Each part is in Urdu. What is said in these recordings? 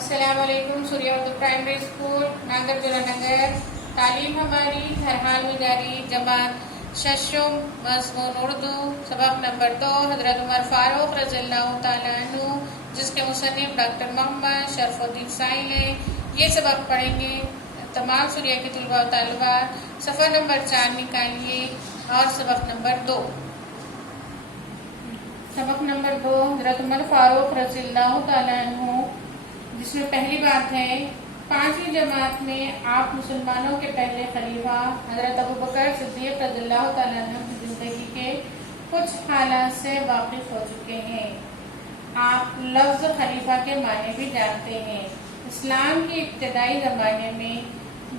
السلام علیکم. سوریہ اردو پرائمری اسکول ناگر جولا نگر. تعلیم ہماری ہر حال میں جاری. جماعت ششم مضمون اردو سبق نمبر 2 حضرت عمر فاروق رضی اللہ تعالیٰ عنہ جس کے مصنف ڈاکٹر محمد شرف الدین سائل ہیں. یہ سبق پڑھیں گے تمام سوریہ کے طلباء و طالبات. صفحہ نمبر 4 نکالیے اور سبق نمبر 2. سبق نمبر 2 حضرت عمر فاروق رضی اللہ تعالیٰ عنہ، جس میں پہلی بات ہے 5ویں جماعت میں آپ مسلمانوں کے پہلے خلیفہ حضرت ابوبکر صدیق رضی اللہ تعالیٰ عنہ کی زندگی کے کچھ حالات سے واقف ہو چکے ہیں. آپ لفظ خلیفہ کے معنی بھی جانتے ہیں. اسلام کی ابتدائی زمانے میں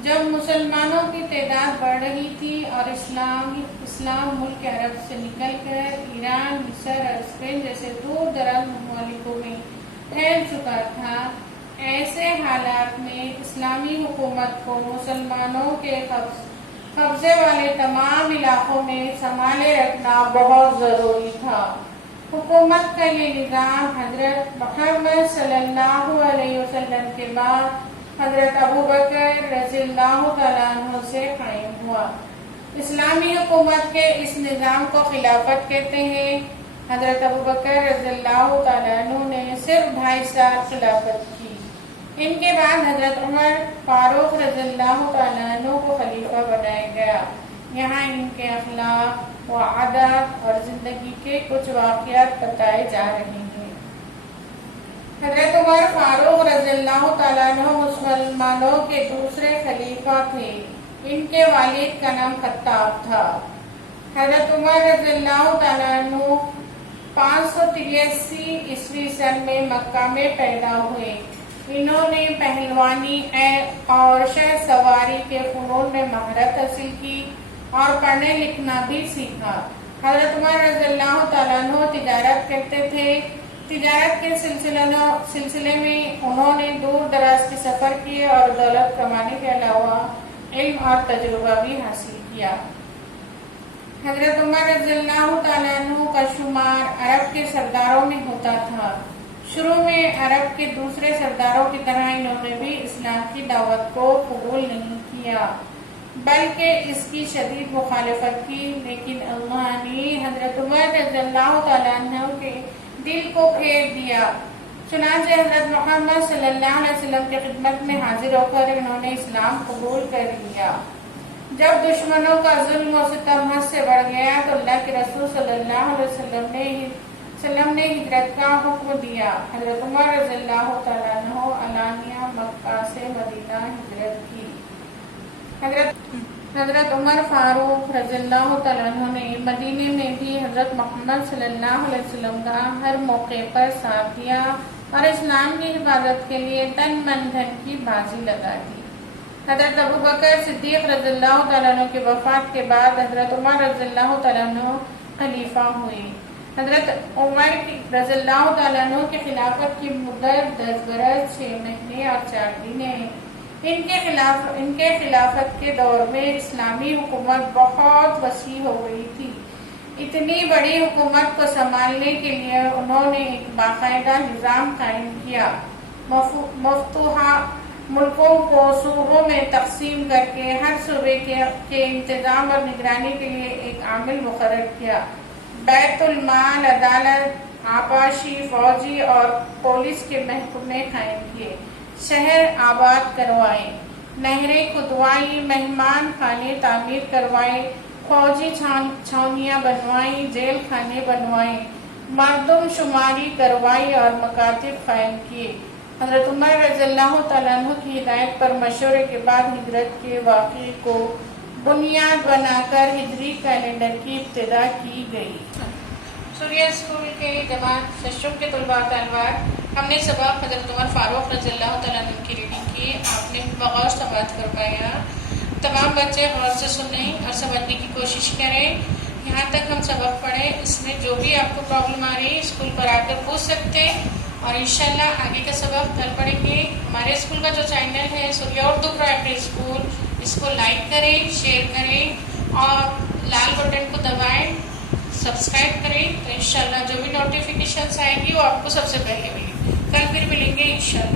جب مسلمانوں کی تعداد بڑھ رہی تھی اور اسلام ملک عرب سے نکل کر ایران، مصر اور اسپین جیسے دور دراز ممالکوں میں پھیل چکا تھا، ایسے حالات میں اسلامی حکومت کو مسلمانوں کے قبضے والے تمام علاقوں میں سنبھالے رکھنا بہت ضروری تھا. حکومت کا یہ نظام حضرت محمد صلی اللہ علیہ وسلم کے بعد حضرت ابوبکر رضی اللہ تعالیٰ عنہ سے قائم ہوا. اسلامی حکومت کے اس نظام کو خلافت کہتے ہیں. حضرت ابوبکر رضی اللہ تعالیٰ عنہ نے صرف 2.5 سال خلافت کی. ان کے بعد حضرت عمر فاروق رضی اللہ تعالیٰ عنہ کو خلیفہ بنایا گیا. یہاں ان کے اخلاق و عادات اور زندگی کے کچھ واقعات بتائے جا رہے ہیں. حضرت عمر فاروق رضی اللہ تعالیٰ عنہ مسلمانوں کے دوسرے خلیفہ تھے. ان کے والد کا نام خطاب تھا. حضرت عمر رضی اللہ تعالیٰ عنہ 583 عیسوی سن میں مکہ میں پیدا ہوئے. انہوں نے پہلوانی اور شہ سواری کے فنون میں مہارت حاصل کی اور پڑھنے لکھنا بھی سیکھا. حضرت عمر رضی اللہ تعالیٰ عنہ تجارت کرتے تھے. تجارت کے سلسلے میں انہوں نے دور دراز کے سفر کیے اور دولت کمانے کے علاوہ علم اور تجربہ بھی حاصل کیا. حضرت عمر رضی اللہ تعالیٰ عنہ کا شمار عرب کے سرداروں میں ہوتا تھا. شروع میں عرب کے دوسرے سرداروں کی طرح انہوں نے بھی اسلام کی دعوت کو قبول نہیں کیا بلکہ اس کی شدید مخالفت کی. لیکن اللہ نے حضرت عمر رضی اللہ تعالیٰ عنہ کے دل کو پھیر دیا. چنانچہ حضرت محمد صلی اللہ علیہ وسلم کی خدمت میں حاضر ہو کر انہوں نے اسلام قبول کر لیا. جب دشمنوں کا ظلم و ستم حد سے بڑھ گیا تو اللہ کے رسول صلی اللہ علیہ وسلم نے ہجرت کا حکم دیا. حضرت عمر رضی اللہ تعالیٰ عنہ علانیہ مکہ سے مدینہ ہجرت کی. حضرت عمر فاروق رضی اللہ تعالیٰ عنہ نے مدینے میں بھی حضرت محمد صلی اللہ علیہ وسلم کا ہر موقع پر ساتھ دیا اور اسلام کی حفاظت کے لیے تن من دھن کی بازی لگا دی. حضرت ابوبکر صدیق رضی اللہ تعالیٰ عنہ کی وفات کے بعد حضرت عمر رضی اللہ تعالیٰ عنہ خلیفہ ہوئے. حضرت عمر رضی اللہ تعالیٰ عنہ کی خلافت کی مدت 10 برس 6 مہینے اور 4 دن ہے. ان کے خلافت کے دور میں اسلامی حکومت بہت وسیع ہو گئی تھی. اتنی بڑی حکومت کو سنبھالنے کے لیے انہوں نے ایک باقاعدہ نظام قائم کیا. مفتوحہ ملکوں کو صوبوں میں تقسیم کر کے ہر صوبے کے انتظام اور نگرانی کے لیے ایک عامل مقرر کیا. بیت المال، عدالت، آبپاشی، فوجی اور پولیس کے محکمے قائم کیے. شہر آباد کروائے، نہریں کھدوائی، مہمان خانے تعمیر کروائے، فوجی چھاونیاں بنوائی، جیل خانے بنوائے، مردم شماری کروائی اور مکاتب قائم کیے. حضرت عمر رضی اللہ تعالیٰ عنہ کی ہدایت پر مشورے کے بعد ہجرت کے واقعے کو بنیاد بنا کر ہجری کیلنڈر کی ابتدا کی گئی. سوریہ اسکول کے جماعت ششم کے طلباء و طالبات، ہم نے سبق حضرت عمر فاروق رضی اللہ تعالیٰ عنہ کی ریڈنگ کی. آپ نے بغور سماعت کر پایا. تمام بچے غور سے سنیں اور سمجھنے کی کوشش کریں. یہاں تک ہم سبق پڑھیں. اس میں جو بھی آپ کو پرابلم آ رہی ہے اسکول پر آ کر پوچھ سکتے ہیں اور انشاءاللہ آگے کا سبق کل پڑھیں گے. ہمارے اسکول کا جو چینل ہے سوریہ اردو پرائمری اسکول، اس کو لائک کریں، شیئر کریں اور لال بٹن کو دبائیں، سبسکرائب کریں. تو انشاءاللہ جو بھی نوٹیفیکیشنز آئیں گی وہ آپ کو سب سے پہلے ملیں گی. کل پھر ملیں گے انشاءاللہ.